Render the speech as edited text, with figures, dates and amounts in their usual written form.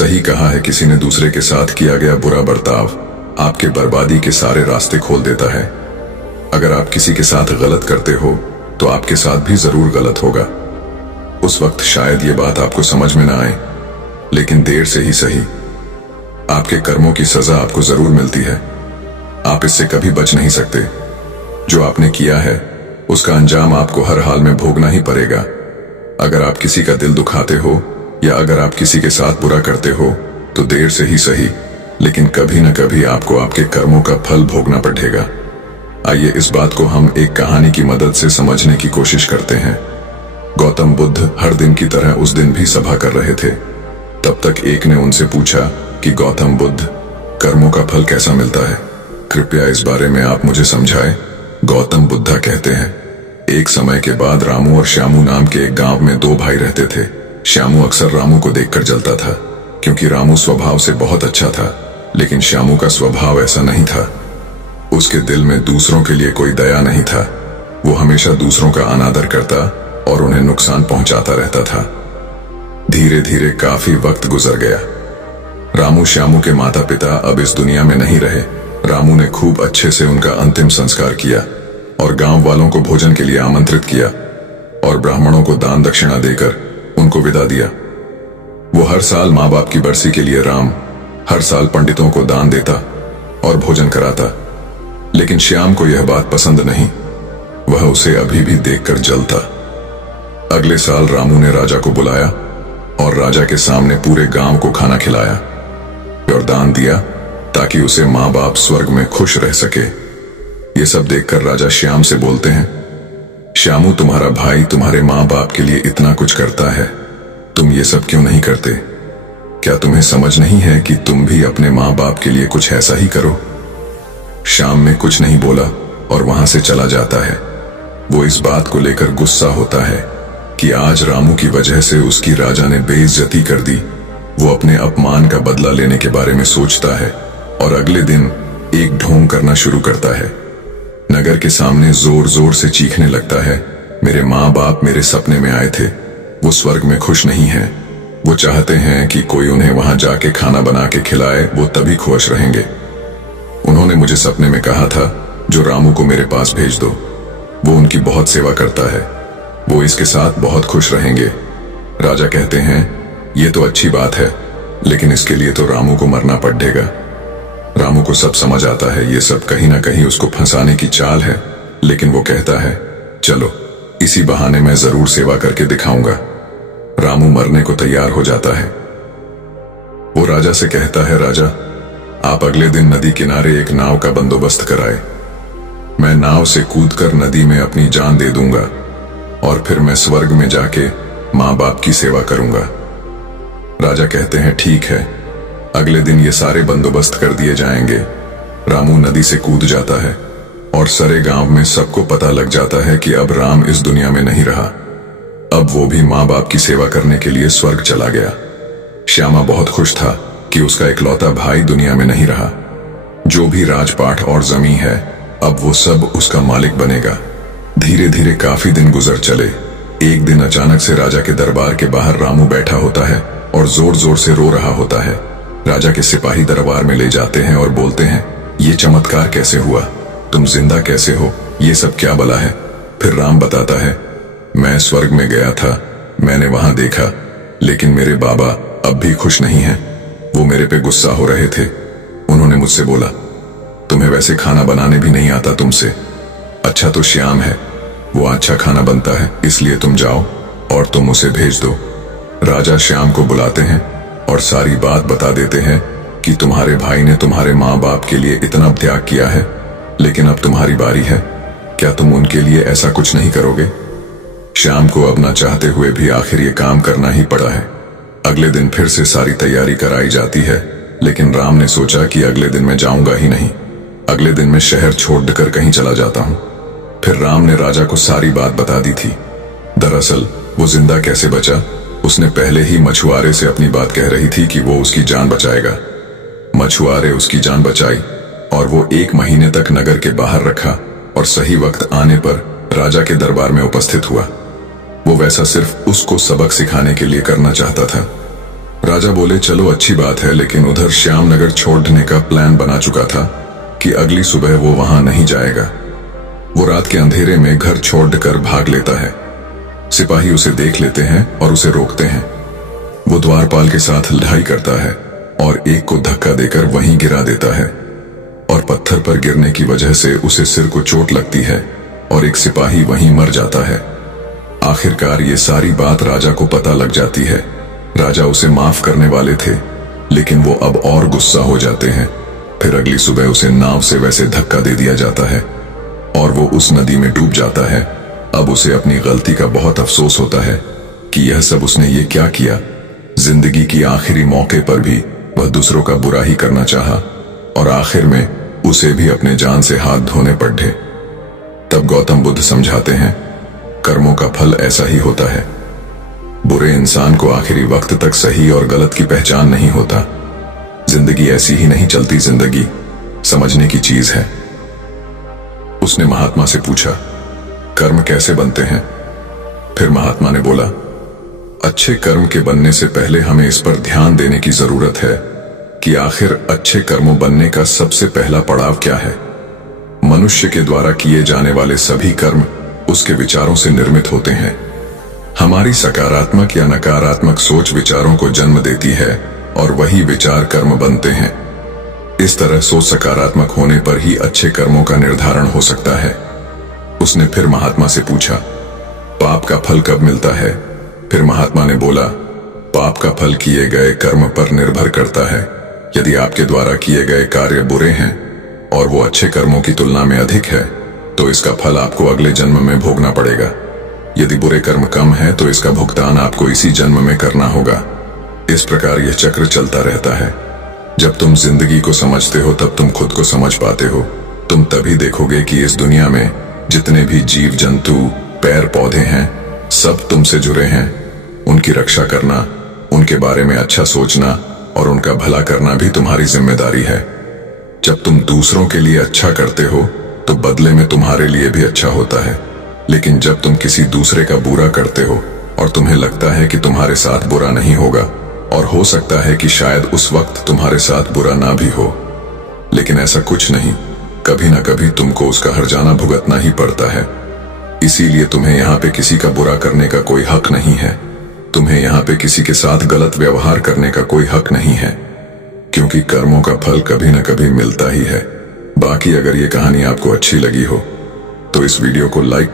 सही कहा है, किसी ने दूसरे के साथ किया गया बुरा बर्ताव आपके बर्बादी के सारे रास्ते खोल देता है। अगर आप किसी के साथ गलत करते हो तो आपके साथ भी जरूर गलत होगा। उस वक्त शायद ये बात आपको समझ में ना आए, लेकिन देर से ही सही आपके कर्मों की सजा आपको जरूर मिलती है। आप इससे कभी बच नहीं सकते। जो आपने किया है उसका अंजाम आपको हर हाल में भोगना ही पड़ेगा। अगर आप किसी का दिल दुखाते हो या अगर आप किसी के साथ बुरा करते हो तो देर से ही सही, लेकिन कभी न कभी आपको आपके कर्मों का फल भोगना पड़ेगा। आइए इस बात को हम एक कहानी की मदद से समझने की कोशिश करते हैं। गौतम बुद्ध हर दिन की तरह उस दिन भी सभा कर रहे थे। तब तक एक ने उनसे पूछा कि गौतम बुद्ध, कर्मों का फल कैसा मिलता है? कृपया इस बारे में आप मुझे समझाएं। गौतम बुद्धा कहते हैं, एक समय के बाद रामू और श्यामू नाम के एक गांव में दो भाई रहते थे। श्यामू अक्सर रामू को देखकर जलता था, क्योंकि रामू स्वभाव से बहुत अच्छा था, लेकिन श्यामू का स्वभाव ऐसा नहीं था। उसके दिल में दूसरों के लिए कोई दया नहीं था। वो हमेशा दूसरों का अनादर करता और उन्हें नुकसान पहुंचाता रहता था। धीरे धीरे काफी वक्त गुजर गया। रामू श्यामू के माता पिता अब इस दुनिया में नहीं रहे। रामू ने खूब अच्छे से उनका अंतिम संस्कार किया और गांव वालों को भोजन के लिए आमंत्रित किया और ब्राह्मणों को दान दक्षिणा देकर उनको विदा दिया। वो हर साल माँ बाप की बरसी के लिए हर साल पंडितों को दान देता और भोजन कराता, लेकिन श्याम को यह बात पसंद नहीं। वह उसे अभी भी देखकर जलता। अगले साल रामू ने राजा को बुलाया और राजा के सामने पूरे गांव को खाना खिलाया और दान दिया ताकि उसे माँ बाप स्वर्ग में खुश रह सके। ये सब देखकर राजा श्याम से बोलते हैं, श्यामू, तुम्हारा भाई तुम्हारे माँ बाप के लिए इतना कुछ करता है, तुम ये सब क्यों नहीं करते? क्या तुम्हें समझ नहीं है कि तुम भी अपने माँ बाप के लिए कुछ ऐसा ही करो? श्याम में कुछ नहीं बोला और वहां से चला जाता है। वो इस बात को लेकर गुस्सा होता है कि आज रामू की वजह से उसकी राजा ने बेइज्जती कर दी। वो अपने अपमान का बदला लेने के बारे में सोचता है और अगले दिन एक ढोंग करना शुरू करता है। नगर के सामने जोर जोर से चीखने लगता है, मेरे माँ बाप मेरे सपने में आए थे, वो स्वर्ग में खुश नहीं है। वो चाहते हैं कि कोई उन्हें वहां जाके खाना बना के खिलाए, वो तभी खुश रहेंगे। उन्होंने मुझे सपने में कहा था जो रामू को मेरे पास भेज दो, वो उनकी बहुत सेवा करता है, वो इसके साथ बहुत खुश रहेंगे। राजा कहते हैं, ये तो अच्छी बात है, लेकिन इसके लिए तो रामू को मरना पड़ेगा। रामू को सब समझ आता है ये सब कहीं ना कहीं उसको फंसाने की चाल है, लेकिन वो कहता है, चलो इसी बहाने मैं जरूर सेवा करके दिखाऊंगा। रामू मरने को तैयार हो जाता है। वो राजा से कहता है, राजा, आप अगले दिन नदी किनारे एक नाव का बंदोबस्त कराए। मैं नाव से कूदकर नदी में अपनी जान दे दूंगा और फिर मैं स्वर्ग में जाके माँ बाप की सेवा करूंगा। राजा कहते हैं, ठीक है। अगले दिन ये सारे बंदोबस्त कर दिए जाएंगे। रामू नदी से कूद जाता है और सारे गांव में सबको पता लग जाता है कि अब राम इस दुनिया में नहीं रहा। अब वो भी माँ बाप की सेवा करने के लिए स्वर्ग चला गया। श्यामा बहुत खुश था कि उसका इकलौता भाई दुनिया में नहीं रहा। जो भी राजपाट और जमीन है, अब वो सब उसका मालिक बनेगा। धीरे धीरे काफी दिन गुजर चले। एक दिन अचानक से राजा के दरबार के बाहर रामू बैठा होता है और जोर जोर से रो रहा होता है। राजा के सिपाही दरबार में ले जाते हैं और बोलते हैं, ये चमत्कार कैसे हुआ? तुम जिंदा कैसे हो? ये सब क्या बला है? फिर राम बताता है, मैं स्वर्ग में गया था, मैंने वहां देखा, लेकिन मेरे बाबा अब भी खुश नहीं हैं। वो मेरे पे गुस्सा हो रहे थे। उन्होंने मुझसे बोला, तुम्हें वैसे खाना बनाने भी नहीं आता तुमसे। अच्छा तो श्याम है, वो अच्छा खाना बनता है, इसलिए तुम जाओ और तुम उसे भेज दो। राजा श्याम को बुलाते हैं और सारी बात बता देते हैं कि तुम्हारे भाई ने तुम्हारे माँ बाप के लिए इतना त्याग किया है, लेकिन अब तुम्हारी बारी है। क्या तुम उनके लिए ऐसा कुछ नहीं करोगे? श्याम को अब ना चाहते हुए भी आखिर ये काम करना ही पड़ा है। अगले दिन फिर से सारी तैयारी कराई जाती है, लेकिन राम ने सोचा कि अगले दिन मैं जाऊंगा ही नहीं। अगले दिन मैं शहर छोड़कर कहीं चला जाता हूं। फिर राम ने राजा को सारी बात बता दी थी। दरअसल वो जिंदा कैसे बचा, उसने पहले ही मछुआरे से अपनी बात कह रही थी कि वो उसकी जान बचाएगा। मछुआरे उसकी जान बचाई और वो 1 महीने तक नगर के बाहर रखा और सही वक्त आने पर राजा के दरबार में उपस्थित हुआ। वो वैसा सिर्फ उसको सबक सिखाने के लिए करना चाहता था। राजा बोले चलो अच्छी बात है, लेकिन उधर श्यामनगर छोड़ने का प्लान बना चुका था कि अगली सुबह वो वहां नहीं जाएगा। वो रात के अंधेरे में घर छोड़कर भाग लेता है। सिपाही उसे देख लेते हैं और उसे रोकते हैं। वो द्वारपाल के साथ लड़ाई करता है और एक को धक्का देकर वहीं गिरा देता है और पत्थर पर गिरने की वजह से उसे सिर को चोट लगती है और एक सिपाही वहीं मर जाता है। आखिरकार ये सारी बात राजा को पता लग जाती है। राजा उसे माफ करने वाले थे, लेकिन वो अब और गुस्सा हो जाते हैं। फिर अगली सुबह उसे नाव से वैसे धक्का दे दिया जाता है और वो उस नदी में डूब जाता है। अब उसे अपनी गलती का बहुत अफसोस होता है कि यह सब उसने ये क्या किया। जिंदगी की आखिरी मौके पर भी वह दूसरों का बुरा ही करना चाहा और आखिर में उसे भी अपने जान से हाथ धोने पड़े। तब गौतम बुद्ध समझाते हैं, कर्मों का फल ऐसा ही होता है। बुरे इंसान को आखिरी वक्त तक सही और गलत की पहचान नहीं होता। जिंदगी ऐसी ही नहीं चलती, जिंदगी समझने की चीज है। उसने महात्मा से पूछा, कर्म कैसे बनते हैं? फिर महात्मा ने बोला, अच्छे कर्म के बनने से पहले हमें इस पर ध्यान देने की जरूरत है कि आखिर अच्छे कर्मों बनने का सबसे पहला पड़ाव क्या है। मनुष्य के द्वारा किए जाने वाले सभी कर्म उसके विचारों से निर्मित होते हैं। हमारी सकारात्मक या नकारात्मक सोच विचारों को जन्म देती है और वही विचार कर्म बनते हैं। इस तरह सोच सकारात्मक होने पर ही अच्छे कर्मों का निर्धारण हो सकता है। उसने फिर महात्मा से पूछा, पाप का फल कब मिलता है? फिर महात्मा ने बोला, पाप का फल किए गए कर्म पर निर्भर करता है। यदि आपके द्वारा किए गए कार्य बुरे हैं और वो अच्छे कर्मों की तुलना में अधिक है, तो इसका फल आपको अगले जन्म में भोगना पड़ेगा। यदि बुरे कर्म कम है तो इसका भुगतान आपको इसी जन्म में करना होगा। इस प्रकार यह चक्र चलता रहता है। जब तुम जिंदगी को समझते हो तब तुम खुद को समझ पाते हो। तुम तभी देखोगे कि इस दुनिया में जितने भी जीव जंतु, पेड़ पौधे हैं, सब तुमसे जुड़े हैं। उनकी रक्षा करना, उनके बारे में अच्छा सोचना और उनका भला करना भी तुम्हारी जिम्मेदारी है। जब तुम दूसरों के लिए अच्छा करते हो तो बदले में तुम्हारे लिए भी अच्छा होता है, लेकिन जब तुम किसी दूसरे का बुरा करते हो और तुम्हें लगता है कि तुम्हारे साथ बुरा नहीं होगा, और हो सकता है कि शायद उस वक्त तुम्हारे साथ बुरा ना भी हो, लेकिन ऐसा कुछ नहीं, कभी ना कभी तुमको उसका हर्जाना भुगतना ही पड़ता है। इसीलिए तुम्हें यहाँ पे किसी का बुरा करने का कोई हक नहीं है। तुम्हें यहाँ पे किसी के साथ गलत व्यवहार करने का कोई हक नहीं है, क्योंकि कर्मों का फल कभी ना कभी मिलता ही है। बाकी अगर ये कहानी आपको अच्छी लगी हो तो इस वीडियो को लाइक